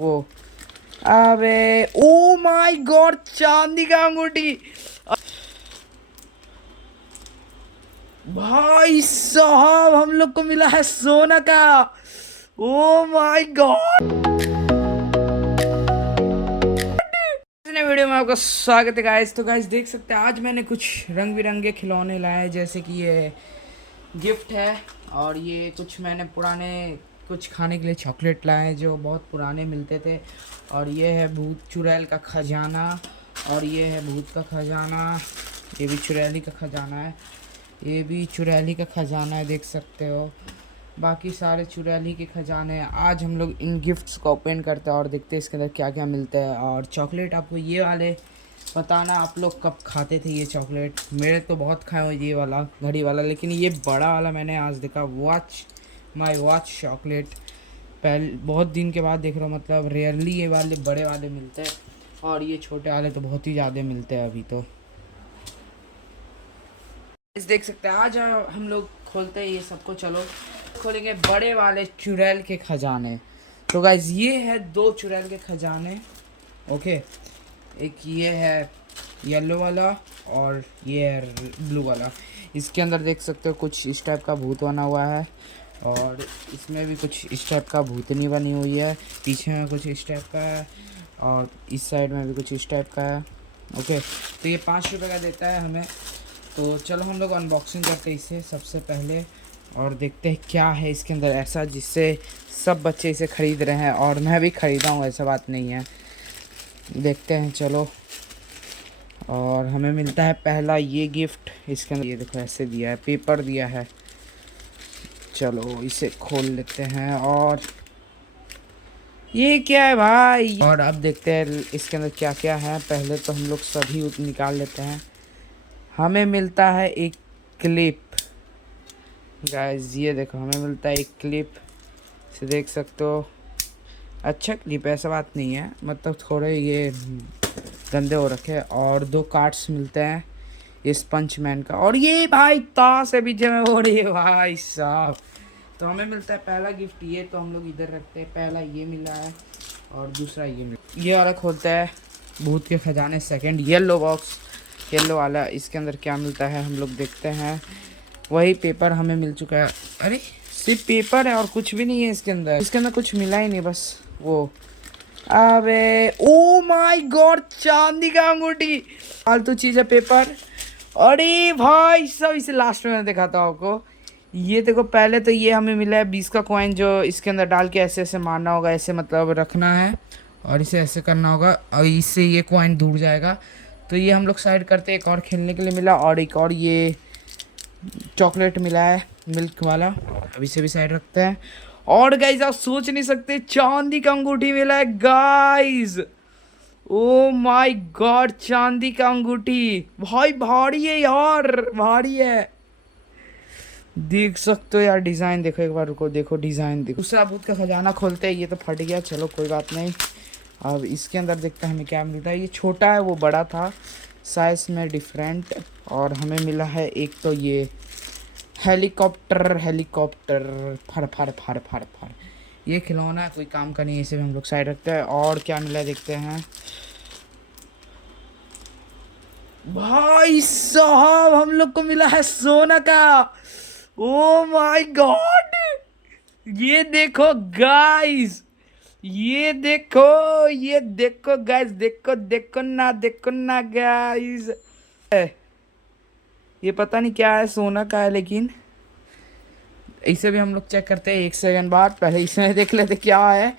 वो। अबे oh my God, चांदी का अंगूठी। भाई साहब हम लोग को मिला है सोना का। Oh my God. नए वीडियो में आपका स्वागत है गाइस। तो गाइस देख सकते हैं आज मैंने कुछ रंग बिरंगे खिलौने लाए हैं, जैसे कि ये गिफ्ट है और ये कुछ मैंने पुराने कुछ खाने के लिए चॉकलेट लाए हैं जो बहुत पुराने मिलते थे। और ये है भूत चुड़ैल का खजाना और ये है भूत का खजाना। ये भी चुड़ैली का खजाना है, ये भी चुड़ैली का खजाना है, देख सकते हो। बाकी सारे चुड़ैली के खजाने हैं। आज हम लोग इन गिफ्ट्स को ओपन करते हैं और देखते हैं इसके अंदर क्या क्या मिलता है। और चॉकलेट आपको ये वाले बताना आप लोग कब खाते थे ये चॉकलेट। मेरे तो बहुत खाए हुए ये वाला घड़ी वाला, लेकिन ये बड़ा वाला मैंने आज देखा, वॉच माय वॉच चॉकलेट। पहले बहुत दिन के बाद देख रहा हूँ, मतलब रेयरली ये वाले बड़े वाले मिलते हैं और ये छोटे वाले तो बहुत ही ज़्यादा मिलते हैं अभी। तो इस देख सकते हैं आज हम लोग खोलते हैं ये सबको। चलो खोलेंगे बड़े वाले चुड़ैल के खजाने। तो गाइज ये है 2 चुड़ैल के खजाने। ओके, एक ये है येलो वाला और ये है ब्लू वाला। इसके अंदर देख सकते हो कुछ इस टाइप का भूत बना हुआ है और इसमें भी कुछ इस टाइप का भूतनी बनी हुई है। पीछे में कुछ इस टाइप का है और इस साइड में भी कुछ इस टाइप का है। ओके, तो ये 5 रुपये का देता है हमें। तो चलो हम लोग अनबॉक्सिंग करते हैं इसे सबसे पहले और देखते हैं क्या है इसके अंदर ऐसा जिससे सब बच्चे इसे ख़रीद रहे हैं और मैं भी ख़रीदा हूँ, ऐसा बात नहीं है। देखते हैं चलो। और हमें मिलता है पहला ये गिफ्ट। इसके अंदर ये देखो ऐसे दिया है, पेपर दिया है। चलो इसे खोल लेते हैं। और ये क्या है भाई, और अब देखते हैं इसके अंदर क्या क्या है। पहले तो हम लोग सभी निकाल लेते हैं। हमें मिलता है एक क्लिप गाइस, ये देखो हमें मिलता है एक क्लिप। इसे देख सकते हो, अच्छा क्लिप है, ऐसा बात नहीं है, मतलब थोड़े ये गंदे हो रखे। और 2 कार्ड्स मिलते हैं, ये स्पंचमैन का और ये भाई ताश है पीछे में हो रही है भाई साहब। तो हमें मिलता है पहला गिफ्ट ये, तो हम लोग इधर रखते हैं। पहला ये मिला है और दूसरा ये मिला। ये वाला खोलता है भूत के खजाने सेकंड, येलो बॉक्स, येलो वाला। इसके अंदर क्या मिलता है हम लोग देखते हैं। वही पेपर हमें मिल चुका है। अरे सिर्फ पेपर है और कुछ भी नहीं है इसके अंदर। इसके अंदर कुछ मिला ही नहीं, बस वो। अबे ओ माय गॉड, चांदी का अंगूठी। फालतू चीज़ है पेपर। अरे भाई सब, इसे लास्ट में मैं दिखाता हूँ आपको। ये देखो, पहले तो ये हमें मिला है 20 का कॉइन, जो इसके अंदर डाल के ऐसे ऐसे मारना होगा, ऐसे मतलब रखना है और इसे ऐसे करना होगा और इससे ये कॉइन दूर जाएगा। तो ये हम लोग साइड करते, एक और खेलने के लिए मिला और एक और ये चॉकलेट मिला है मिल्क वाला, अभी से भी साइड रखते हैं। और गाइज आप सोच नहीं सकते, चांदी का अंगूठी मिला है गाइज। ओ माय गॉड, चांदी का अंगूठी भाई, भारी है यार, भारी है। देख सकते हो यार, डिज़ाइन देखो एक बार, रुको देखो डिज़ाइन देखो। दूसरा भूत का खजाना खोलते हैं, ये तो फट गया, चलो कोई बात नहीं। अब इसके अंदर देखते हैं हमें क्या मिलता है। ये छोटा है, वो बड़ा था, साइज में डिफरेंट। और हमें मिला है एक तो ये हेलीकॉप्टर, हेलीकॉप्टर फर फर फर फर फर। ये खिलौना है, कोई काम का नहीं है, इसे भी हम लोग साइड रखते हैं। और क्या मिला है देखते हैं। भाई साहब हम लोग को मिला है सोना का। ओ माय गॉड, ये देखो गाइस, ये देखो, ये देखो गाइस, देखो देखो ना गाइस। ये पता नहीं क्या है, सोना का है, लेकिन इसे भी हम लोग चेक करते हैं 1 सेकंड बाद। पहले इसमें देख लेते क्या है।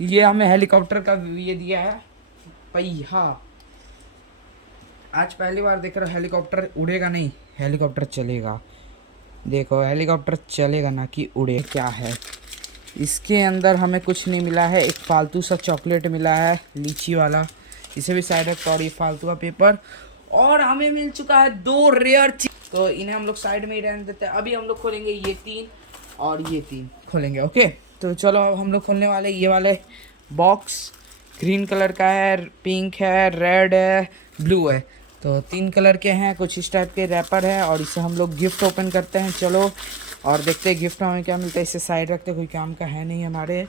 ये हमें हेलीकॉप्टर का ये दिया है, पहिया। आज पहली बार देख रहा, हेलीकॉप्टर उड़ेगा नहीं, हेलीकॉप्टर चलेगा। देखो हेलीकॉप्टर चलेगा ना कि उड़े। क्या है इसके अंदर, हमें कुछ नहीं मिला है। एक फालतू सा चॉकलेट मिला है लीची वाला, इसे भी साइड रखता। और ये फालतू का पेपर। और हमें मिल चुका है 2 रेयर चीज, तो इन्हें हम लोग साइड में ही रहने देते हैं। अभी हम लोग खोलेंगे ये 3 और ये 3 खोलेंगे। ओके, तो चलो अब हम लोग खोलने वाले ये वाले बॉक्स। ग्रीन कलर का है, पिंक है, रेड है, ब्लू है। तो 3 कलर के हैं, कुछ इस टाइप के रैपर है और इसे हम लोग गिफ्ट ओपन करते हैं। चलो और देखते हैं गिफ्ट में हमें क्या मिलता है। इसे साइड रखते, कोई काम का है नहीं हमारे।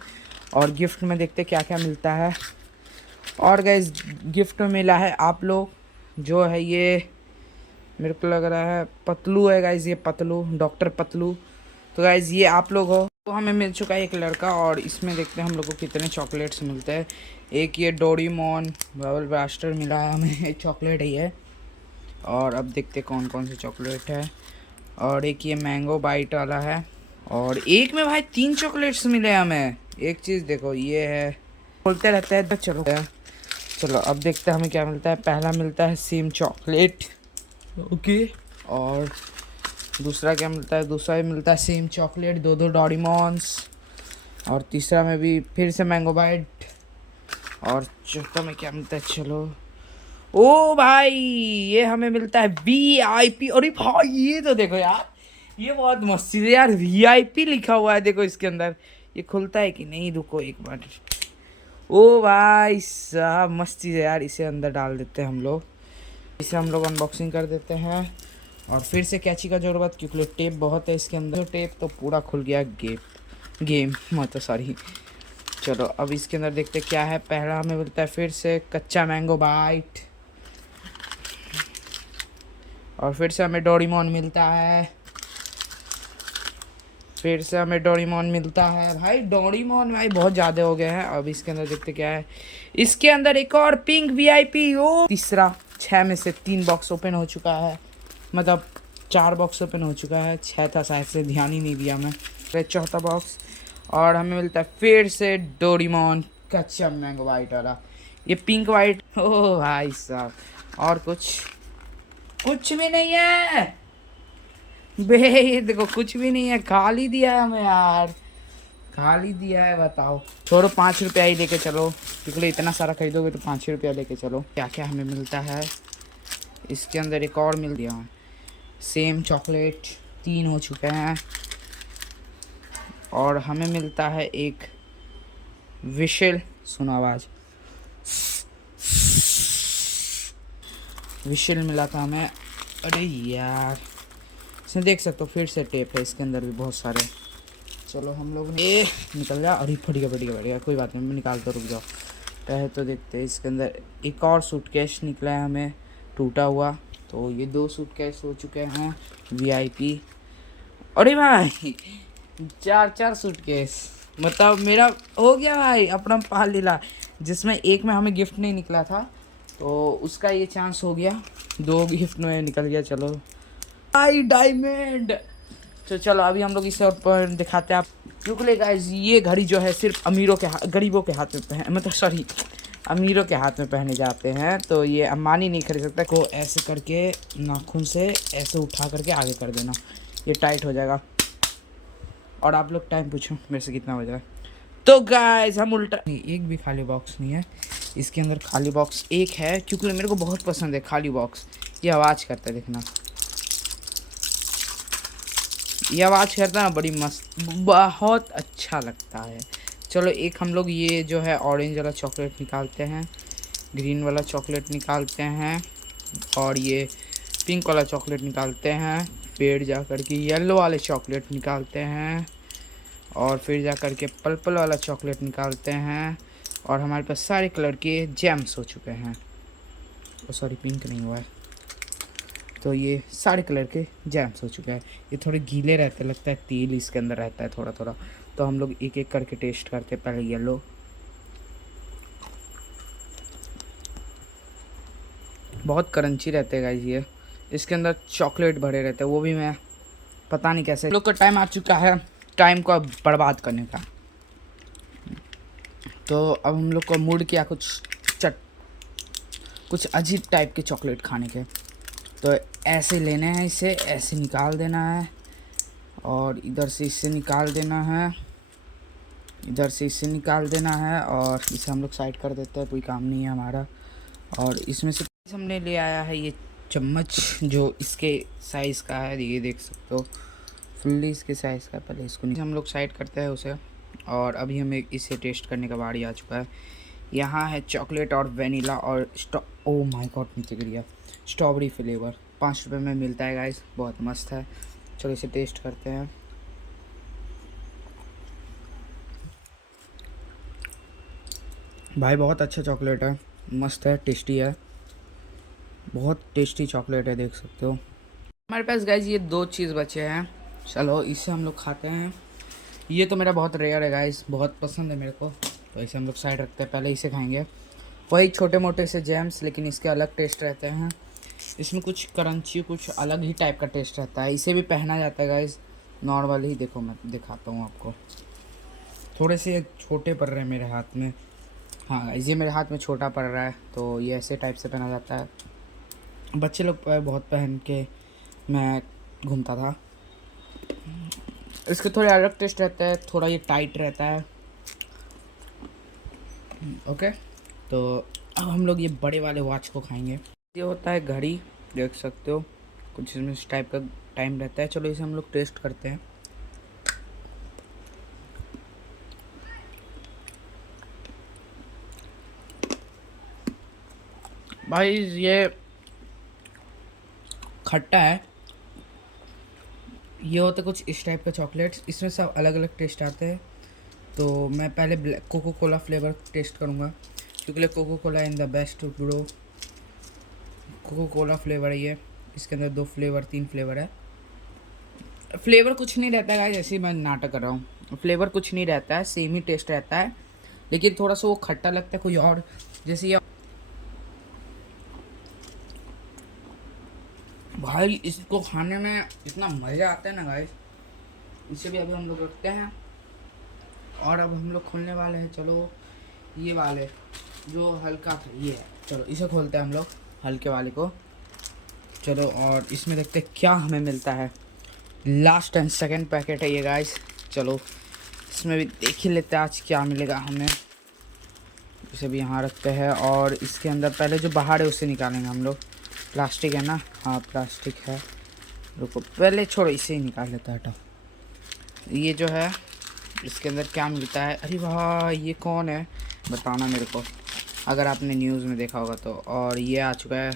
और गिफ्ट में देखते क्या क्या मिलता है। और गाइस गिफ्ट में मिला है आप लोग जो है ये, मेरे को लग रहा है पतलू है गाइस, ये पतलू, डॉक्टर पतलू। तो गाइस ये आप लोग हो। तो हमें मिल चुका है एक लड़का, और इसमें देखते हैं हम लोग को कितने चॉकलेट्स मिलते हैं। एक ये डोरेमोन बबल ब्लास्टर मिला है हमें, एक चॉकलेट है ये। और अब देखते कौन कौन से चॉकलेट है। और एक ये मैंगो बाइट वाला है, और एक में भाई 3 चॉकलेट्स मिले हमें। एक चीज़ देखो ये है, बोलते रहते हैं। तो चलो अब देखते हैं हमें क्या मिलता है। पहला मिलता है सेम चॉकलेट, ओके। और दूसरा क्या मिलता है, दूसरा भी मिलता है सेम चॉकलेट, 2 डोरेमोन्स। और तीसरा में भी फिर से मैंगो बाइट। और चौथा में क्या मिलता है, चलो ओ भाई ये हमें मिलता है VIP। अरे भाई ये तो देखो यार, ये बहुत मस्त चीज़ है यार, VIP लिखा हुआ है देखो इसके अंदर। ये खुलता है कि नहीं, रुको एक बार। ओ भाई साहब मस्त चीज़ है यार, इसे अंदर डाल देते हैं हम लोग। इसे हम लोग अनबॉक्सिंग कर देते हैं। और फिर से कैंची का ज़रूरत, क्योंकि टेप बहुत है इसके अंदर। टेप तो पूरा खुल गया गेम मतलब सॉरी। चलो अब इसके अंदर देखते क्या है। पहला हमें मिलता है फिर से कच्चा मैंगो बाइट, और फिर से हमें डोरेमोन मिलता है। फिर से हमें डोरेमोन मिलता है। भाई डोरेमोन भाई बहुत ज़्यादा हो गया है। अब इसके अंदर देखते क्या है। इसके अंदर एक और पिंक VIP। ओ तीसरा, 6 में से 3 बॉक्स ओपन हो चुका है, मतलब 4 बॉक्स ओपन हो चुका है, 6 था शायद से, ध्यान ही नहीं दिया मैं। फिर चौथा बॉक्स, और हमें मिलता है फिर से डोरेमोन कच्चा मैंगो वाइट वाला, ये पिंक वाइट। ओ भाई साहब, और कुछ भी नहीं है बे, ये देखो कुछ भी नहीं है, खाली दिया है हमें यार, खाली दिया है। बताओ, छोड़ो 5 रुपया ही लेके चलो, क्योंकि इतना सारा खरीदोगे तो 5 रुपया लेके चलो। क्या क्या हमें मिलता है इसके अंदर, एक और मिल गया सेम चॉकलेट, 3 हो चुके हैं। और हमें मिलता है एक विशल, सुनो आवाज़, विशल मिला था हमें। अरे यार इसमें देख सकते हो फिर से टेप है इसके अंदर भी बहुत सारे। चलो हम लोग ने निकल गया। अरे फट गया, कोई बात नहीं, मैं निकालता, रुक जाओ। पहले तो देखते हैं इसके अंदर एक और सूटकेस निकला है हमें टूटा हुआ। तो ये 2 सूटकेस हो चुके हैं VIP। अरे भाई 4 सूटकेस, मतलब मेरा हो गया भाई अपना पाल लीला। जिसमें एक में हमें गिफ्ट नहीं निकला था, तो उसका ये चांस हो गया, 2 गिफ्ट में निकल गया। चलो भाई डायमंड। तो चलो अभी हम लोग इसे ऊपर दिखाते हैं आप, क्योंकि गाइस ये घड़ी जो है सिर्फ अमीरों के गरीबों के हाथ में मतलब सॉरी अमीरों के हाथ में पहने जाते हैं। तो ये अंबानी नहीं खरीद सकता। को ऐसे करके नाखून से ऐसे उठा करके आगे कर देना, ये टाइट हो जाएगा। और आप लोग टाइम पूछो मेरे से कितना बज रहा है। तो गाइस हम उल्टा नहीं, एक भी खाली बॉक्स नहीं है इसके अंदर। खाली बॉक्स एक है, क्योंकि मेरे को बहुत पसंद है खाली बॉक्स। ये आवाज़ करता है, देखना ये आवाज़ करता है ना, बड़ी मस्त, बहुत अच्छा लगता है। चलो एक हम लोग ये जो है ऑरेंज वाला चॉकलेट निकालते हैं, ग्रीन वाला चॉकलेट निकालते हैं, और ये पिंक वाला चॉकलेट निकालते हैं। फिर जा कर के येलो वाले चॉकलेट निकालते हैं, और फिर जा कर के पर्पल वाला चॉकलेट निकालते हैं। और हमारे पास सारे कलर के जैम्स हो चुके हैं। ओ सॉरी पिंक नहीं हुआ है। तो ये सारे कलर के जैम्स हो चुके हैं। ये थोड़े गीले रहते, लगता है तेल इसके अंदर रहता है थोड़ा थोड़ा। तो हम लोग एक एक करके टेस्ट करते हैं। पहले येलो, बहुत क्रंची रहते हैं गाइस ये, इसके अंदर चॉकलेट भरे रहते हैं, वो भी मैं पता नहीं कैसे। लोग का टाइम आ चुका है टाइम को बर्बाद करने का। तो अब हम लोग को मूड किया कुछ अजीब टाइप के चॉकलेट खाने के। तो ऐसे लेने हैं, इसे ऐसे निकाल देना है, और इधर से इससे निकाल देना है, इधर से इससे निकाल देना है, और इसे हम लोग साइड कर देते हैं, कोई काम नहीं है हमारा। और इसमें से हमने ले आया है ये चम्मच, जो इसके साइज़ का है, ये देख सकते हो फुल्ली इसके साइज़ का। पहले इसको हम लोग साइड करते हैं उसे। और अभी हमें इसे टेस्ट करने का बारी आ चुका है। यहाँ है चॉकलेट और वेनिला और ओ माय गॉड नीचे गिर गया, स्ट्रॉबेरी फ्लेवर, 5 रुपये में मिलता है गाइस, बहुत मस्त है। चलो इसे टेस्ट करते हैं। भाई बहुत अच्छा चॉकलेट है, मस्त है, टेस्टी है, बहुत टेस्टी चॉकलेट है, देख सकते हो। हमारे पास गाइज ये 2 चीज़ बचे हैं, चलो इसे हम लोग खाते हैं। ये तो मेरा बहुत रेयर है गाइज, बहुत पसंद है मेरे को, तो इसे हम लोग साइड रखते हैं, पहले इसे खाएंगे। वही छोटे मोटे से जैम्स, लेकिन इसके अलग टेस्ट रहते हैं, इसमें कुछ क्रंची, कुछ अलग ही टाइप का टेस्ट रहता है। इसे भी पहना जाता है गाइज, नॉर्मल ही, देखो मैं दिखाता हूँ आपको। थोड़े से छोटे पड़ रहे हैं मेरे हाथ में, हाँ ये मेरे हाथ में छोटा पड़ रहा है, तो ये ऐसे टाइप से पहना जाता है। बच्चे लोग बहुत पहन के मैं घूमता था। इसके थोड़े अलग टेस्ट रहता है, थोड़ा ये टाइट रहता है। ओके, तो अब हम लोग ये बड़े वाले वॉच को खाएंगे। ये होता है घड़ी, देख सकते हो, कुछ इसमें इस टाइप का टाइम रहता है। चलो इसे हम लोग टेस्ट करते हैं। भाई ये खट्टा है, ये होते कुछ इस टाइप के चॉकलेट्स, इसमें सब अलग अलग टेस्ट आते हैं। तो मैं पहले black Coco Cola flavour taste करूँगा, क्योंकि Coco Cola in the best bro. Coco Cola flavour है ये, इसके अंदर 2 फ्लेवर 3 फ्लेवर है। फ्लेवर कुछ नहीं रहता है, जैसे ही मैं नाटक कर रहा हूँ, फ्लेवर कुछ नहीं रहता है, सेम ही टेस्ट रहता है, लेकिन थोड़ा सा वो खट्टा लगता है, कोई और जैसे ये। भाई इसको खाने में इतना मज़ा आता है ना गाइस, इसे भी अभी हम लोग रखते हैं और अब हम लोग खोलने वाले हैं। चलो ये वाले जो हल्का था ये है, चलो इसे खोलते हैं हम लोग, हल्के वाले को। चलो और इसमें देखते हैं क्या हमें मिलता है। लास्ट एंड सेकंड पैकेट है ये गाइस, चलो इसमें भी देख ही लेते हैं आज क्या मिलेगा हमें। इसे भी यहाँ रखते हैं और इसके अंदर पहले जो बाहर है उसे निकालेंगे हम लोग। प्लास्टिक है ना, हाँ प्लास्टिक है, रुको पहले छोड़ो इसे ही निकाल लेता है। हटाओ, ये जो है इसके अंदर क्या मिलता है। अरे वाह, ये कौन है बताना मेरे को, अगर आपने न्यूज़ में देखा होगा तो। और ये आ चुका है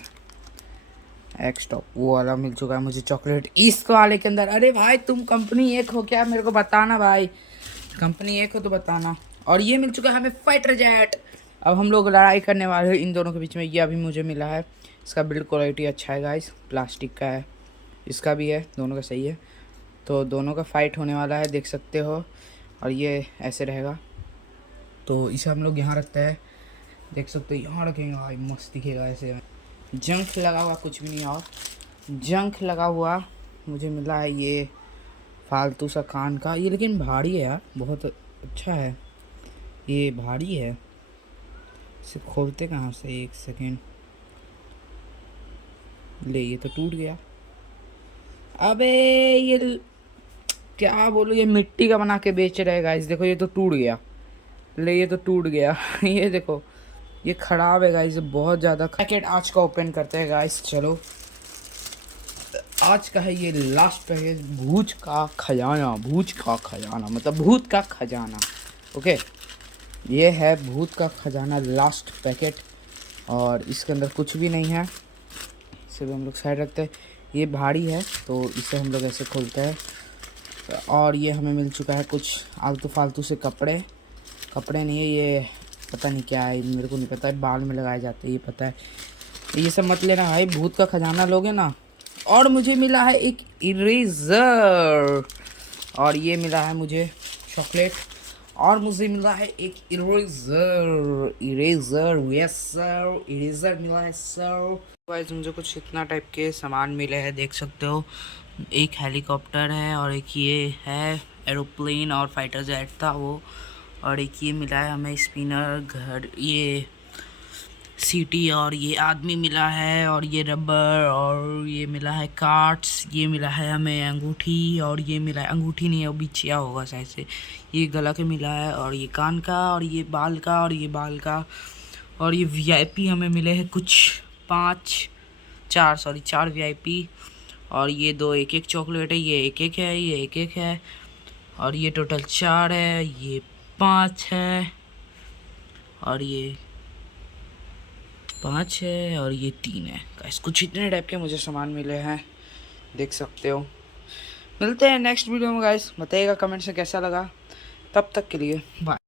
एक्स टॉप, वो वाला मिल चुका है मुझे चॉकलेट इस वाले के अंदर। अरे भाई तुम कंपनी एक हो क्या, मेरे को बताना भाई, कंपनी एक हो तो बताना। और ये मिल चुका है हमें फाइटर जेट। अब हम लोग लड़ाई करने वाले हैं इन दोनों के बीच में। ये अभी मुझे मिला है, इसका बिल्ड क्वालिटी अच्छा है गाइस, प्लास्टिक का है, इसका भी है, दोनों का सही है। तो दोनों का फाइट होने वाला है, देख सकते हो। और ये ऐसे रहेगा, तो इसे हम लोग यहाँ रखते हैं, देख सकते हो यहाँ रखेंगे भाई, मस्त दिखेगा ऐसे। जंक लगा हुआ कुछ भी नहीं, और जंक लगा हुआ मुझे मिला है ये फालतू सा कान का, ये लेकिन भारी है यार, बहुत अच्छा है, ये भारी है। इसे खोलते कहाँ से, एक सेकेंड, ले ये तो टूट गया। अबे ये क्या बोलूँ, ये मिट्टी का बना के बेच रहे हैं गाइस, देखो ये तो टूट गया, ले ये तो टूट गया ये देखो ये ख़राब है गाइस, बहुत ज़्यादा। पैकेट आज का ओपन करते हैं गाइस, चलो आज का है ये लास्ट पैकेट, भूत का खजाना, भूत का खजाना मतलब भूत का खजाना। ओके, ये है भूत का खजाना लास्ट पैकेट, और इसके अंदर कुछ भी नहीं है, इसे भी हम लोग साइड रखते हैं। ये भारी है तो इसे हम लोग ऐसे खोलते हैं। और ये हमें मिल चुका है कुछ आलतू फालतू से कपड़े, कपड़े नहीं है ये, पता नहीं क्या है, मेरे को नहीं पता है, बाल में लगाए जाते हैं ये पता है। ये सब मत लेना भाई, भूत का खजाना लोगे ना। और मुझे मिला है एक इरेज़र, और ये मिला है मुझे चॉकलेट, और मुझे मिला है एक eraser, eraser yes sir, eraser मिला है सर। गाइस मुझे कुछ इतना टाइप के सामान मिले हैं, देख सकते हो, एक हेलीकॉप्टर है, और एक ये है एरोप्लेन और फाइटर जेट था वो, और एक ये मिला है हमें स्पिनर घर, ये सीटी, और ये आदमी मिला है, और ये रबर, और ये मिला है कार्ड्स, ये मिला है हमें अंगूठी, और ये मिला है अंगूठी नहीं है वो बिछिया होगा शायद से, ये गला के मिला है, और ये कान का, और ये बाल का, और ये बाल का, और ये वीआईपी हमें मिले हैं कुछ 4 वीआईपी, और ये 2 एक एक चॉकलेट है, ये एक एक है, ये एक एक है, और ये टोटल 4 है, ये 5 है, और ये 5 है, और ये 3 है। गाइस कुछ इतने टाइप के मुझे सामान मिले हैं, देख सकते हो। मिलते हैं नेक्स्ट वीडियो में गाइस, बताइएगा कमेंट से कैसा लगा, तब तक के लिए बाय।